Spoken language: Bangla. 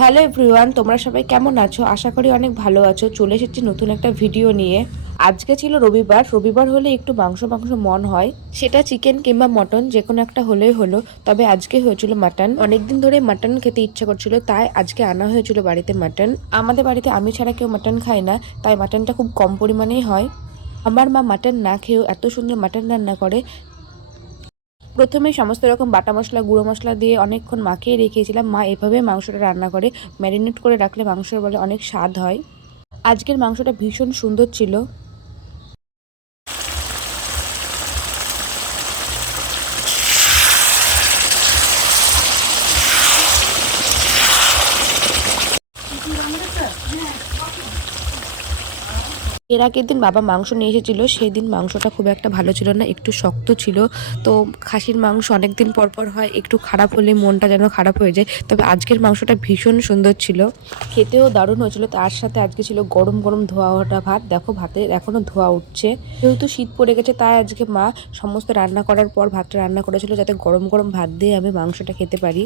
হ্যালো এভরিওয়ান, তোমরা সবাই কেমন আছো? আশা করি অনেক ভালো আছো। চলে এসেছি নতুন একটা ভিডিও নিয়ে। আজকে ছিল রবিবার। রবিবার হলে একটু মাংস মাংস মন হয়, সেটা চিকেন কিংবা মটন যে কোনো একটা হলেই হলো। তবে আজকে হয়েছিল মাটন। অনেকদিন ধরে মাটন খেতে ইচ্ছা করছিল, তাই আজকে আনা হয়েছিল বাড়িতে মাটন। আমাদের বাড়িতে আমি ছাড়া কেউ মাটন খায় না, তাই মাটনটা খুব কম পরিমাণেই হয়। আমার মা মাটন না খেয়েও এত সুন্দর মাটন রান্না করে। প্রথমেই সমস্ত রকম বাটা মশলা গুঁড়ো মশলা দিয়ে অনেকক্ষণ মাখিয়ে রেখেছিলাম। মা এভাবে মাংসটা রান্না করে, ম্যারিনেট করে রাখলে মাংসের বলে অনেক স্বাদ হয়। আজকের মাংসটা ভীষণ সুন্দর ছিল। এর আগের দিন বাবা মাংস নিয়ে এসেছিলো, সেই দিন মাংসটা খুব একটা ভালো ছিল না, একটু শক্ত ছিল। তো খাসির মাংস অনেক দিন পর পর হয়, একটু খারাপ হলে মনটা যেন খারাপ হয়ে যায়। তবে আজকের মাংসটা ভীষণ সুন্দর ছিল, খেতেও দারুণ হয়েছিল। তার সাথে আজকে ছিল গরম গরম ধোয়া ওঠা ভাত। দেখো ভাতে এখনো ধোয়া উঠছে। যেহেতু শীত পড়ে গেছে, তাই আজকে মা সমস্ত রান্না করার পর ভাতটা রান্না করেছিল, যাতে গরম গরম ভাত দিয়ে আমি মাংসটা খেতে পারি।